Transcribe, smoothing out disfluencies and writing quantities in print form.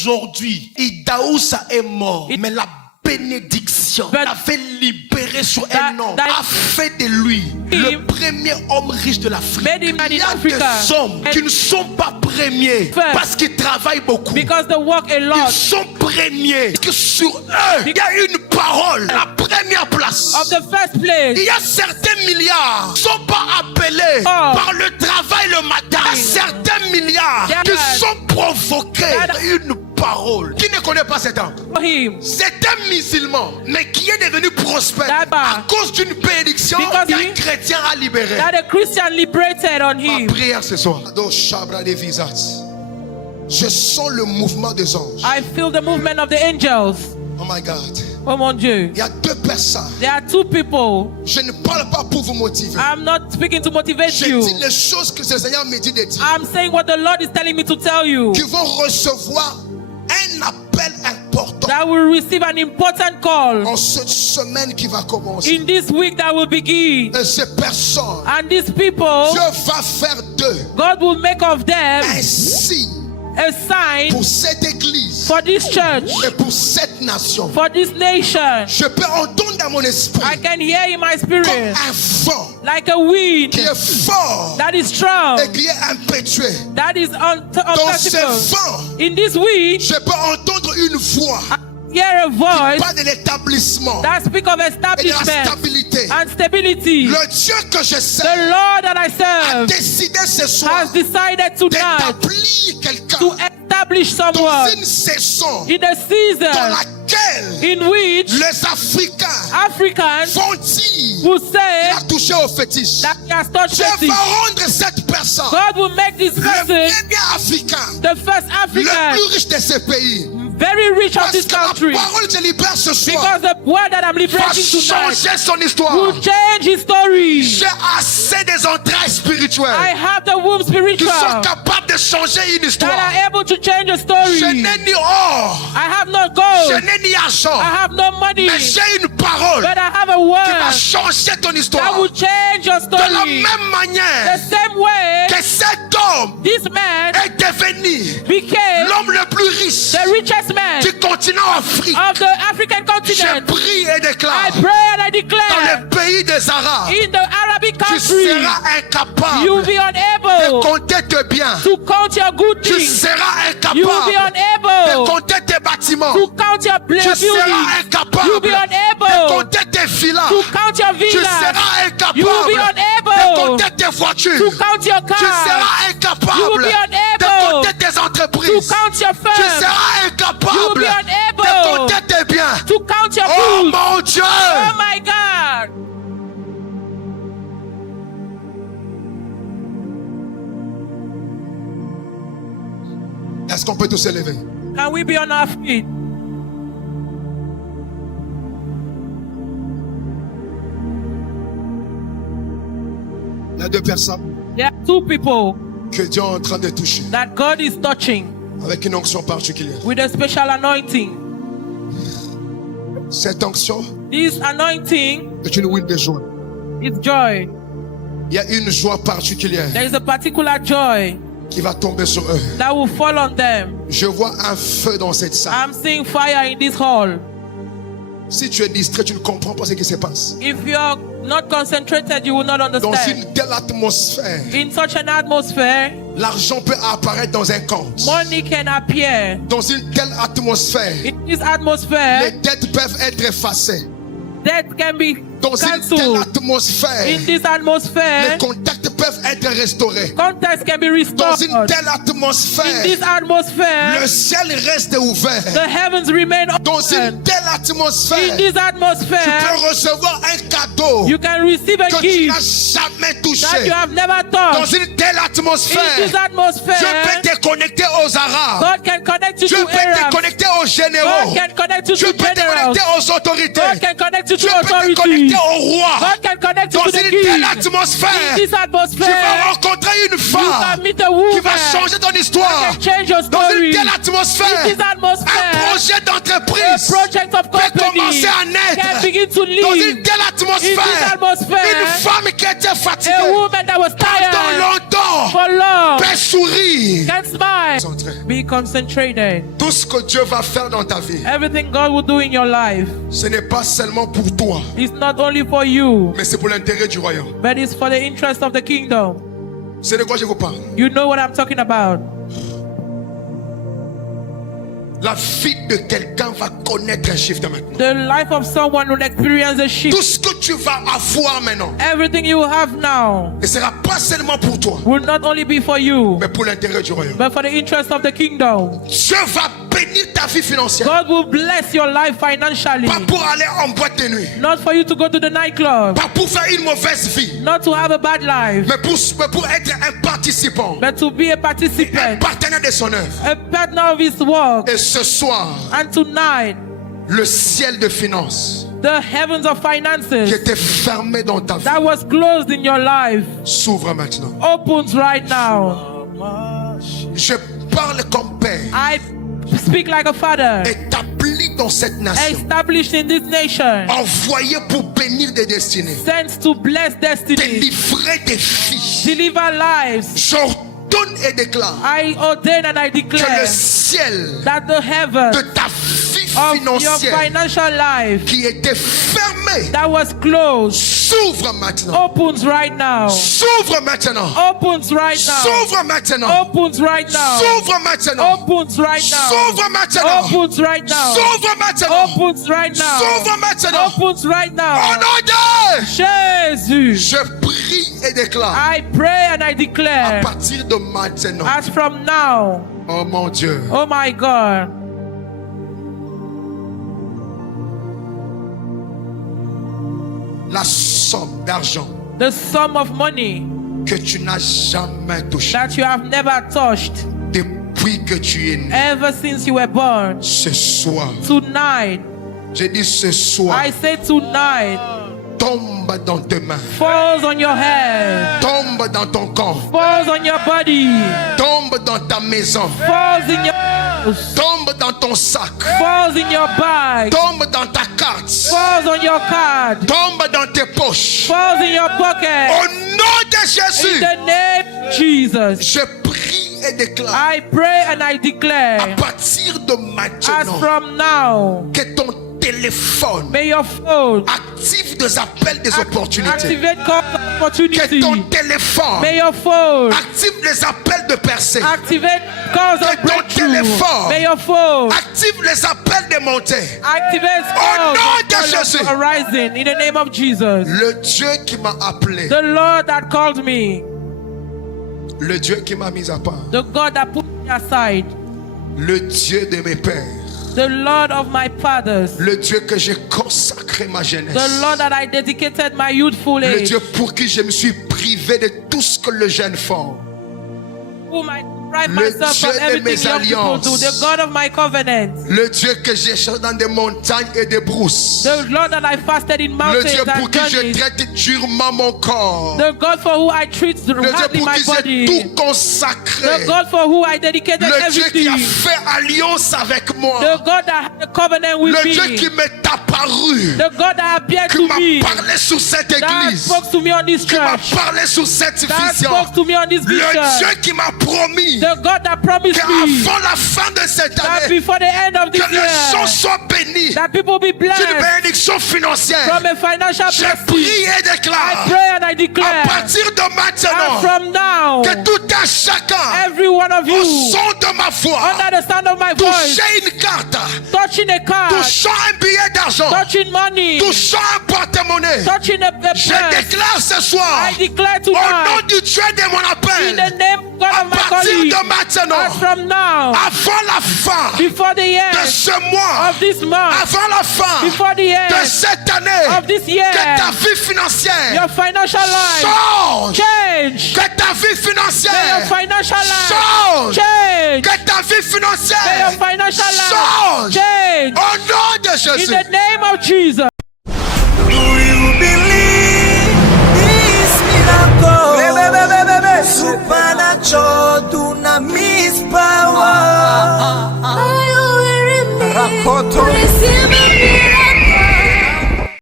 Aujourd'hui, Idaoussa est mort, mais la bénédiction l'avait libéré sur un homme, a fait de lui le premier homme riche de l'Afrique. Il y a des hommes qui ne sont pas premiers parce qu'ils travaillent beaucoup. Ils sont premiers parce que sur eux, il y a une parole, la première place. Il y a certains milliards qui ne sont pas appelés par le travail le matin. Il y a certains milliards qui sont provoqués par une parole. Qui ne connaît pas cet homme? C'est un musulman, mais qui est devenu prospère à cause d'une bénédiction qu'un chrétien a libéré. Ma prière ce soir. Je sens le mouvement des anges. I feel the movement of the angels. Oh my God. Oh mon Dieu. Il y a deux personnes. There are two people. Je ne parle pas pour vous motiver. I'm not speaking to motivate Je you. dis les choses que le Seigneur me dit de dire. I'm saying what the Lord is telling me to tell you. Qui vont recevoir un appel important. That will receive an important call. En cette semaine qui va commencer. In this week that will begin. Et ces personnes. And these people. Dieu va faire d'eux. God will make of them. Un signe. A sign pour cette église, for this church, et pour cette nation, for this nation. Je peux entendre dans mon esprit, I can hear in my spirit, comme un vent, like a wind, qui est fort, that is strong, et qui est impétueux. That is Dans ce vent, in this wind, je peux entendre une voix. Hear a voice qui parle de l'établissement that speak of establishment et de la stabilité. And stability. Le Dieu que je sers, the Lord that I serve, a décidé ce soir has decided tonight d'établir quelqu'un to establish someone dans une saison in a season dans laquelle in which les Africains vont dire will say qu'il a touché au fétiche. That he has touched Dieu va rendre cette personne God will make this person le premier Africain, the first African, le plus riche de ce pays. Very rich of this country. Because the word that I'm liberating tonight will change his story. J'ai assez des entrailles spirituelles. I have the womb spiritual qui sont capables de changer une histoire. That are able to change a story. Je n'ai ni or. I have no gold. Je n'ai ni argent. I have no money. Mais j'ai une parole. But I have a word qui va changer ton histoire. That will change your story. De la même manière. The same way. Que cet homme. This man. Est devenu. Became. L'homme le plus riche. The richest man du continent Afrique. Of the African continent. Je prie et déclare. I pray and I declare. Dans le pays des Arabes. In the Arabic country. Tu seras incapable. You will be unable. De compter tes biens. To count your good things. Tu seras incapable. You will be unable. De compter tes bâtiments. To count your buildings. Tu seras incapable. You will be unable. De compter tes villas. To count your villas. Tu seras incapable. You will be unable. De compter tes voitures. To count your cars. Tu seras incapable. You will be unable. De compter tes entreprises. To count your firms. Tu seras incapable. You will be unable. De compter tes biens. To count your oh goods. Mon Dieu. Oh my God. Est-ce qu'on peut tous se lever? Can we be on our feet? Il y a deux personnes. There are two people que Dieu est en train de toucher. That God is touching. Avec une onction particulière. With a special anointing. Cette onction. This anointing. Est une huile de joie. It's joy. Il y a une joie particulière. There is a particular joy. Qui va tomber sur eux. That will fall on them. Je vois un feu dans cette salle. I'm seeing fire in this hall. Si tu es distrait, tu ne comprends pas ce qui se passe. If you are not concentrated, you will not understand. Dans une telle atmosphère. In such an atmosphere. L'argent peut apparaître dans un compte. Money can appear. Dans une telle atmosphère. In this atmosphere. Les dettes peuvent être effacées. Death can be dans une telle atmosphère. In this atmosphere. Les contacts peuvent être restaurés. Contacts can be restored. Dans une telle atmosphère. In this atmosphere. Le ciel reste ouvert. The heavens remain open. Dans une telle atmosphère. In this atmosphere. Tu peux recevoir un cadeau. You can receive a que gift tu n'as jamais touché. That you have never touched. Dans une telle atmosphère. In this atmosphere. Dieu peut te connecter aux Arabes. God can connect you Dieu to peut Arabs. te connecter aux généraux. God can connect you Dieu to peut te generals. connecter aux autorités. God can connect you to Dieu peut te authority. connecter au roi. God can connect you dans to the une king. telle atmosphère. In this atmosphere. Tu vas rencontrer une femme qui va changer ton histoire. Dans une telle atmosphère. Un projet d'entreprise peut commencer à naître. Dans une telle atmosphère. Une femme qui était fatiguée pendant longtemps. For love peut sourire. can smile. Be concentrated. Tout ce que Dieu va faire dans ta vie, Everything God will do in your life, ce n'est pas seulement pour toi, it's not only for you, mais c'est pour l'intérêt du royaume. but it's for the interest of the kingdom. C'est de quoi je vous parle. You know what I'm talking about. La vie de quelqu'un va connaître un shift maintenant. The life of someone will experience a shift. Tout ce que tu vas avoir maintenant Everything you have now ne sera pas seulement pour toi, will not only be for you, mais pour l'intérêt du royaume. but for the interest of the kingdom. Dieu va bénir ta vie financière. God will bless your life financially. Pas pour aller en boîte de nuit, Not for you to go to the nightclub, pas pour faire une mauvaise vie, not to have a bad life, mais pour être un participant, but to be a un participant, partenaire de son œuvre. a partner of his work. Et ce soir, And tonight, le ciel de finances the heavens of qui finances était fermé dans ta vie that was closed in your life s'ouvre maintenant. opens right now. Je parle comme père, I speak like a father, établi dans cette nation, established in this nation, envoyé pour bénir des destinées, sent to bless destiny, délivrer des filles. deliver lives. J'ordonne et déclare I ordain and I que declare le ciel that the heaven de ta vie of your financière financial life qui était fermée that was closed s'ouvre maintenant. opens right now. S'ouvre maintenant. Opens right now. S'ouvre maintenant. Opens right now. S'ouvre maintenant. Opens right now. S'ouvre maintenant. Opens right now. S'ouvre maintenant. Opens right now. S'ouvre maintenant. Opens right Au now. nom de Jesus. je prie et déclare I pray and I à declare partir de maintenant. as from now. Oh mon Dieu. Oh my God. La somme d'argent The sum of money que tu n'as jamais touché that you have never touched depuis que tu es né. ever since you were born. Ce soir, Tonight, j'ai dit ce soir, I say tonight, tombe dans tes mains, falls on your head, tombe dans ton corps, falls on your body, tombe dans ta maison, falls in your house, tombe dans ton sac, falls in your bag, tombe dans ta carte, falls on your card, tombe dans tes poches. falls in your pocket. Au nom de In Jésus, the name of Jesus, je prie et déclare I pray and I à declare, partir de as maintenant from now, que ton téléphone may your phone active des appels des opportunités. activate call Que opportunity. ton téléphone May your phone active les appels de percée. activate calls of Que ton breakthrough. téléphone May your phone active les appels de montée. activate Au nom de calls Jésus. of horizon in the name of Jesus. Le Dieu qui m'a appelé, The Lord that called me, le Dieu qui m'a mis à part, the God that put me aside, le Dieu de mes pères, the Lord of my fathers, le Dieu que j'ai consacré ma jeunesse, the Lord that I dedicated my youthful le age, Dieu pour qui je me suis privé de tout ce que le jeune font, whom I deprive Le myself from Dieu de everything mes young people do, alliances. the God of my covenant, le Dieu que j'ai cherché dans des montagnes et des brousses, the Lord that I fasted in le mountains Dieu pour and qui je journeys, traite durement mon corps, the God for who I treat le Dieu hardly pour my qui j'ai body, tout the consacré, God for who I dedicated le Dieu qui a everything, fait alliance avec moi, the God that had a covenant with le me, Dieu qui m'est apparu, the God that appeared qui to m'a me, parlé sur cette that église, spoke to me on this qui m'a church, parlé sur cette that vision, spoke to me on this le vision, Dieu qui m'a promis the God that promised me qu'avant la fin de cette that année, before the end of que this les gens year, soient bénis that people be d'une blessed bénédiction financière. from a financial Je blessing. prie et I déclare pray and I à declare, partir de and maintenant from now, que tout un chacun every one of au you, son de ma voix under the sound of my voice, toucher une carte, touching a card, touchant un billet d'argent, touching money, touchant un porte-monnaie, touching a je purse, déclare ce soir I declare au nom tonight, du Dieu de mon in appel, the name of God à of my partir calling, de maintenant, as from now, avant la fin before the de end ce mois, of this month, avant la fin before the de end cette année, of this year, que ta vie financière your financial life change, change, que ta vie may your financière financial life change, change, que ta vie may your financière financial life change change, au nom de in Jésus. the name of Jesus. Do you believe?